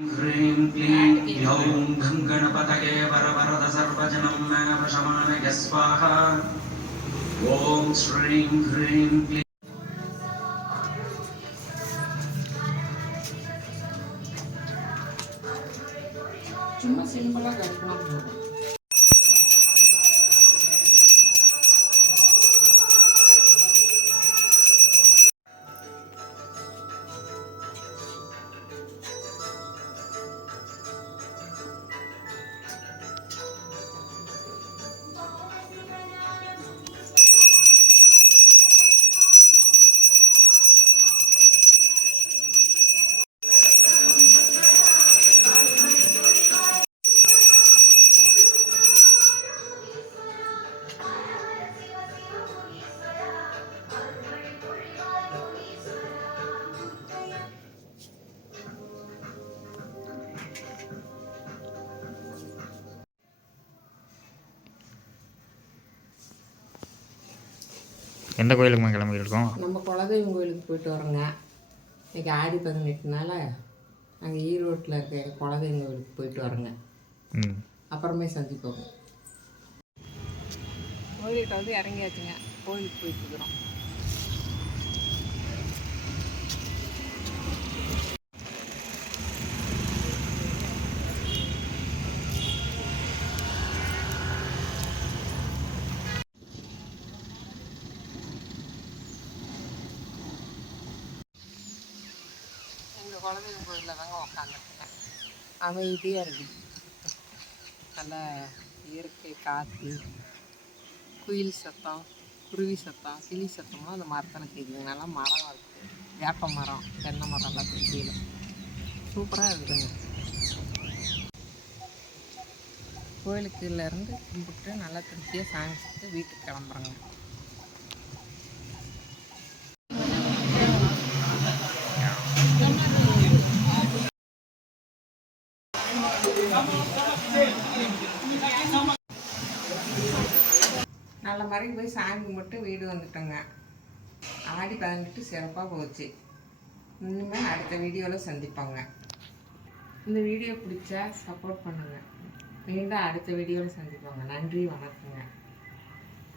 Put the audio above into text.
ह्रीं क्लीं ग्लौं घं गणपतये वरवरद सर्वजनं मे वशमानय स्वाहा। ॐ श्रीं ह्रीं क्लीं சும்மா சிம்பிளாக கட்டினா போதும். எந்த கோயிலுக்குமா கிளம்பியிருக்கோம்? நம்ம குலதெய்வம் கோயிலுக்கு போயிட்டு வரோங்க. இன்றைக்கி ஆடி 18நால நாங்கள் ஈரோட்டில் இருக்க எங்கள் குலதெய்வம் கோயிலுக்கு போயிட்டு வரோங்க. அப்புறமே சந்திப்போங்க. கோயில்கிட்ட வந்து இறங்கியாச்சுங்க. கோயிலுக்கு போயிட்டு இருக்கிறோம். குலதெய்வம் கோயிலில் தாங்க உக்காந்துருக்கேன். அமைதியாக இருக்குது. நல்ல இயற்கை காற்று, குயில் சத்தம், குருவி சத்தம், கிளி சத்தமும் அந்த மரத்தில் கேட்குதுங்க. நல்லா மரம் இருக்குது. வேப்ப மரம், தென்னை மரம்லாம் கீழே சூப்பராக இருக்குதுங்க. கோயிலுக்குள்ளேருந்து கும்பிட்டு நல்லா திருப்தியாக சாமி சுற்றி வீட்டுக்கு கிளம்புறோங்க. நல்ல மாதிரி போய் சாமி கும்பிட்டு வீடு வந்துட்டோங்க. ஆடி 18 சிறப்பாக போச்சு. இனிமேல் அடுத்த வீடியோவில் சந்திப்பாங்க. இந்த வீடியோ பிடிச்சா சப்போர்ட் பண்ணுங்கள். மீண்டும் அடுத்த வீடியோவில் சந்திப்பாங்க. நன்றி, வணக்கங்க.